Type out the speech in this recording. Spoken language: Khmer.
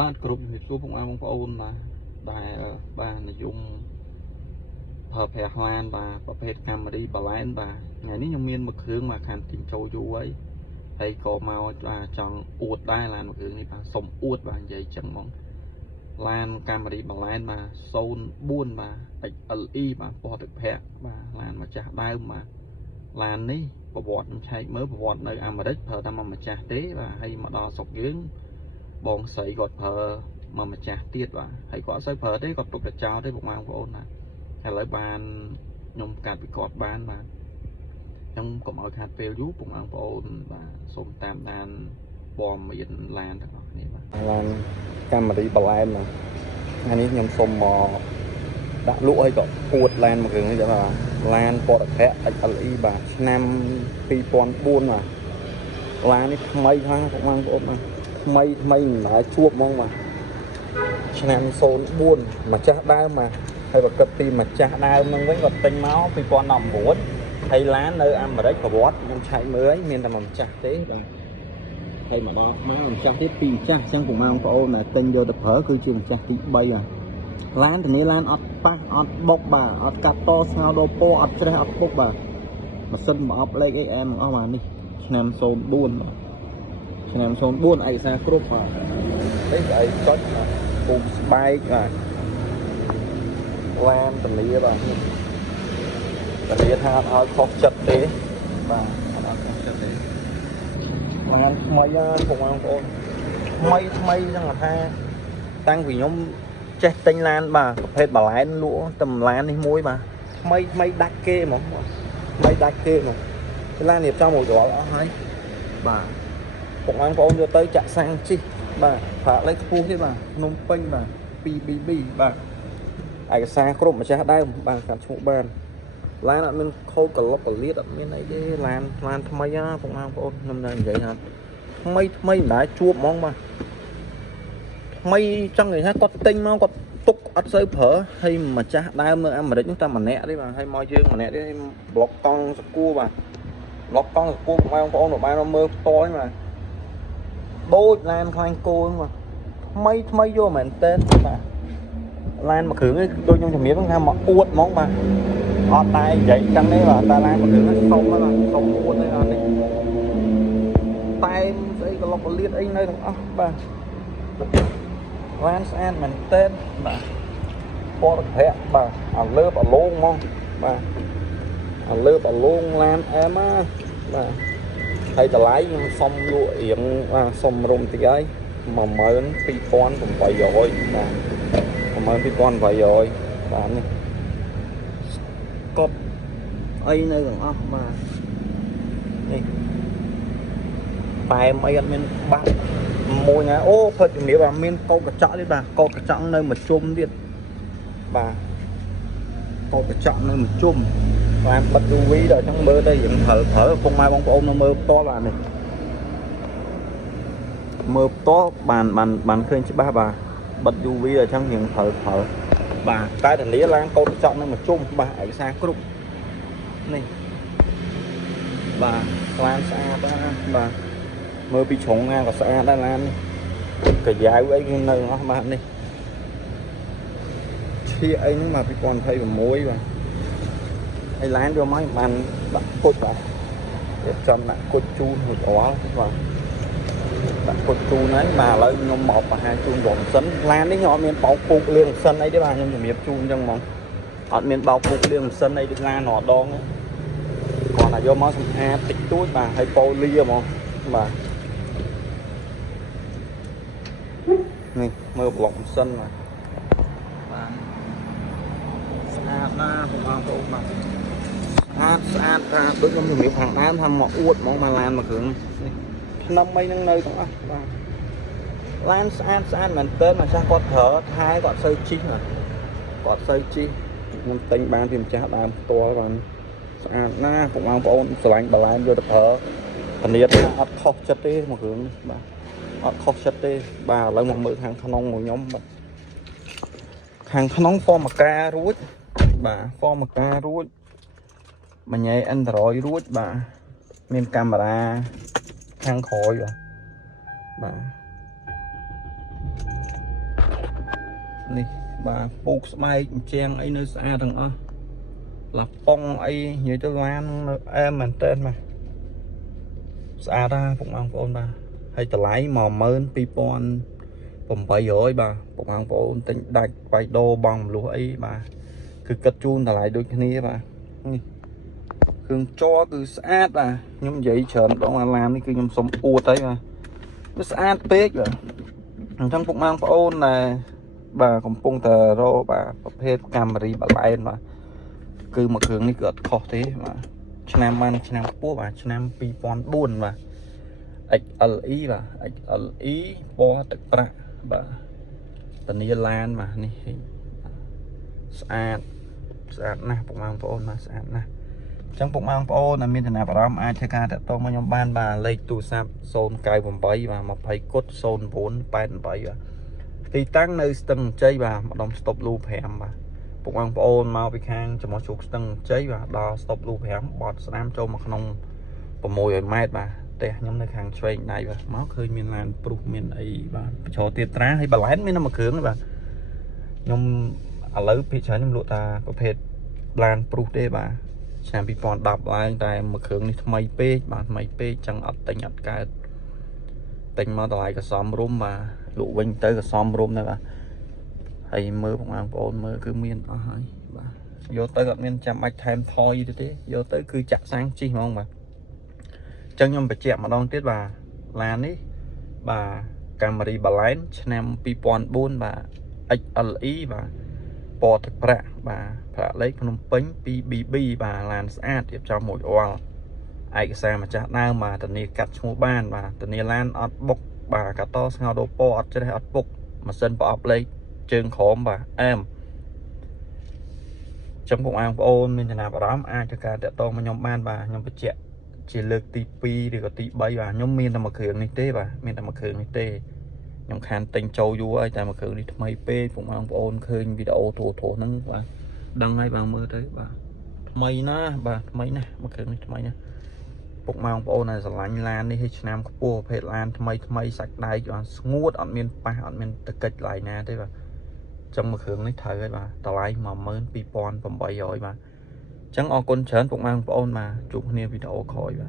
បាទគ្រប់ជំរាបសួរបងប្អូនបាទដែលបាននិយមប្រើប្រាស់ឡានបាទប្រភេទ Camry បលែនបាទថ្ងៃនេះខ្ញុំមានមួយគ្រឿងមកខាងទិញចូលយូរហើយក៏មកបាទចង់អួតដែរឡានមួយគ្រឿងនេះបាទសុំអួតបាទនិយាយចឹងហ្មងឡាន Camry បលែនបាទ04បាទ XLE បាទពណ៌ទឹកប្រាក់បាទឡានម្ចាស់ដើមបាទឡាននេះប្រវត្តិខ្ញុំឆែកមើលប្រវត្តិនៅអាមេរិកប្រើតែមកម្ចាស់ទេបាទហើយមកដល់ស្រុកយើងបងស្រីគាត់ប្រើមកម្ចាស់ទៀតបាទហើយគាត់អត់សូវប្រើទេគាត់ទុកតែចោលទេបងប្អូនណាឥឡូវបានខ្ញុំកាត់ពីគាត់បានបាទខ្ញុំកុំឲ្យខាត់ពេលយូរបងប្អូនបាទសូមតាមដានព័ត៌មានឡានទាំងអស់គ្នាបាទឡាន Camry បលែនបាទថ្ងៃនេះខ្ញុំសូមមកដាក់លក់ឲ្យក៏ពួតឡានមួយគ្រឿងនេះដែរបាទឡានពណ៌ទឹកប្រាក់ XLE បាទឆ្នាំ2004បាទឡាននេះថ្មីខ្លះបងប្អូនបាទថ្មីមិនដែរជួបហ្មងបាទឆ្នាំ04ម្ចាស់ដើមបាទហើយបើគិតពីម្ចាស់ដើមហ្នឹងវិញគាត់ទិញមក2019ហើយឡាននៅអាមេរិកប្រវត្តិខ្ញុំឆែកមើលហើយមានតែម្ចាស់ទេបាទហើយមកដល់មកម្ចាស់ទៀតពីរម្ចាស់អញ្ចឹងបងប្អូនដែលទិញយកទៅប្រើគឺជាម្ចាស់ទី3បាទឡានធានាឡានអត់ប៉ះអត់បុកបាទអត់កាត់តស្ងោដោពណ៌អត់ច្រេះអត់ពុកបាទម៉ាស៊ីនប្រអប់លេខ AM អស់បាទនេះឆ្នាំ04បាទឆ្នាំ04ឯកសារគ្រប់បាទនេះឯងចុចពូមស្បែកបាទឡានធានាបាទធានាថាអត់ឲ្យខុសចិត្តទេបាទអត់ខុសចិត្តទេឡានថ្មីបងប្អូនថ្មីហ្នឹងថាតាំងពីខ្ញុំចេះទិញឡានបាទប្រភេទបលែនលក់តែឡាននេះមួយបាទថ្មីដាច់គេហ្មងថ្មីដាច់គេហ្មងឡាននេះចំមករាល់អស់ហើយបាទបងប្អូនយកទៅចាក់សាំងជីបាទប្រាក់លេខខ្ពស់ទេបាទភ្នំពេញបាទ 2BB បាទឯកសារគ្រប់ម្ចាស់ដើមបាទកាត់ឈ្មោះបានឡានអត់មានខូចក្លុកកលៀតអត់មានអីទេឡានថ្មីបងប្អូនខ្ញុំនៅនិយាយថាថ្មីមិនដែរជួបហ្មងបាទថ្មីចង់និយាយថាគាត់ទិញមកគាត់ទុកអត់សូវប្រើហើយម្ចាស់ដើមនៅអាមេរិកនោះតែម្នាក់ទេបាទហើយមកយើងម្នាក់ទេប្លុកកង់សកួរបាទប្លុកកង់សកួរបងប្អូនបានមើលផ្ទាល់បាទដូចឡានខ្លាញ់គោហ្នឹងបាទថ្មីយកមែនតើបាទឡានមួយគ្រឿងនេះដូចខ្ញុំជំរាបថាមកអួតហ្មងបាទអត់តែនិយាយចឹងទេបាទតែឡានមួយគ្រឿងនេះសុំបាទសុំអួតទេបាទនេះតែស្អីក្លុកកលៀតអីនៅទាំងអស់បាទឡានស្អាតមែនតើបាទពណ៌ប្រាក់បាទអាលើបអាលងហ្មងបាទអាលើបអាលងឡានអែមបាទហើយតម្លៃខ្ញុំសុំលក់រៀងបាទសុំរុំតិចហើយ12800បាទ12800បាទនេះកប់អីនៅទាំងអស់បាទនេះតែអីអត់មានបាក់មួយណាអូធ្វើជំរាបបាទមានកោតកញ្ចក់ទៀតបាទកោតកញ្ចក់នៅមួយជុំទៀតបាទកោតកញ្ចក់នៅមួយជុំបានបិទ UV ដល់អញ្ចឹងមើលទៅយើងប្រើពុកម៉ែបងប្អូននៅមើលផ្ទាល់បាទនេះមើលផ្ទាល់បានឃើញច្បាស់បាទបិទ UV ដល់អញ្ចឹងយើងប្រើបាទតែធានាឡានកោតកញ្ចក់នៅមួយជុំបាទឯកសារគ្រប់នេះបាទឡានស្អាតបាទមើលពីជ្រុងណាក៏ស្អាតដែរឡាននេះកាយ៉ាវអីគឺនៅអស់បាទនេះឈៀអីហ្នឹងមក2026បាទហើយឡានយកមកបានដាក់គុជបាទរៀបចំដាក់គុជជូនរួចរាល់បាទដាក់គុជជូនហើយបាទឥឡូវខ្ញុំមកបង្ហាញជូនរំសិនឡាននេះខ្ញុំអត់មានបោកពុកលាងម៉ាស៊ីនអីទេបាទខ្ញុំជំរាបជូនអញ្ចឹងហ្មងអត់មានបោកពុកលាងម៉ាស៊ីនអីដូចឡានរដងគាត់តែយកមកសម្អាតតិចតួចបាទហើយប៉ូលីហ្មងបាទនេះមើលប្លុកម៉ាស៊ីនបាទស្អាតណាស់បងប្អូនបាទស្អាតថាដូចខ្ញុំជំរាបខាងដើមថាមកអួតហ្មងមកឡានមួយគ្រឿងនេះថ្នាំអីហ្នឹងនៅទាំងអស់បាទឡានស្អាតមែនតើម្ចាស់គាត់ប្រើថែគាត់សូវជីកគាត់សូវជីកខ្ញុំទិញបានពីម្ចាស់ដើមផ្ទាល់បាទស្អាតណាស់បងប្អូនស្រឡាញ់បលែនយកទៅប្រើធានាថាអត់ខុសចិត្តទេមួយគ្រឿងនេះបាទអត់ខុសចិត្តទេបាទឥឡូវមកមើលខាងក្នុងរបស់ខ្ញុំបាទខាងក្នុងហ្វមការួចបាទហ្វមការួចបញ្ញា Android រួចបាទមានកាមេរ៉ាខាងក្រោយបាទ នេះ bà buộc bay chen ấy nơi xa thằng ó là phong ấy như tôi lan em mình tên mà xa ra phục ăn phone bà hay ta lấy mò mơn pipon bầm bậy rồi bà phục ăn phone tính đặt vài đô bằng lúa ấy bà cứ cất chun ta lại đôi cái này bà thường cho cứ sát bà nhưng vậy chờn đó mà làm đi cứ nhầm sống cua tới mà nó sát bếp rồi trong phục ăn phone này bà còn pung tờ rô bà hết camera bà lại mà cứ một hướng đi cợt khó thế mà Nam Man Nam Quốc bà Nam Pipon buồn mà XLI bà XLI po tật bạc bà tình yêu lan mà nè sạch nè phục mang phone mà sạch nè trong phục mang phone là miền nào bảo ai chơi ca tôi mà nhóm ban bà lấy tủ sạp zone cài vòng bấy và một phải cốt zone 4 8 7 thì tăng nơi từng chơi bà mà đồng stop loop hẻm bà phục ăn phone mau bị khang cho mọi chuột từng chơi bà đo stop loop hẻm bọt sám cho mà không và mồi ở mát bà tè nhóm nơi hàng train này và máu khơi miền làn pru miền ấy bà cho tiền trá hay bà lén mới nó mà cưỡng bà nhóm ở lấy bị trái nhóm lụa ta có phết làn pru đây bà xem bị bọn đập lại tại mà cưỡng đi thay pê bà thay pê chẳng ập tình ập cả tình mà lại cả xóm rôm mà lụ vinh tới cả xóm rôm này bà hay mơ bọn ăn phone mơ cứ miền ở hai bà vô tới gặp miền chăm bạch thêm thôi thế vô tới cứ chặt sang chi mà không bà chân nhom phải chẹm mà đong tiết bà là ní bà camera bà lén Nam Pipon 4 bà XLI bà po thực bạ bà phải lấy Phnom Penh BB bà làm sát tiếp cho một oal ai cái sao mà chặt nào mà tận này cắt mua ban bà tận này lan ọt bốc bà cả to sao đồ po ọt cho đây ọt bốc mà sân bỏ lấy trường khóm bà em trong công an ôn mình nào bảo đó ai cho cả to mà nhóm ban bà nhóm phải chẹt chỉ lực tí pi thì có tí bay và nhóm miền là một hướng này tê bà miền là một hướng này tê nhóm khăn tình châu vua ấy tại một hướng đi mấy p cũng mang ôn khơi video thổ nâng và đăng ngay vào mơ đấy bà mây nó bà mấy nè một hướng này mấy nè cũng mang ôn này lạnh lan đi Nam Cua phải lan mấy sạch đây cho nguốt ở miền pa ở miền tây kịch lại nè thế bà trong một hướng này thời bà tao lại mà mơn pipon bầm bậy rồi mà chẳng ở con chén cũng mang ôn mà chụp nhiều video khỏi bà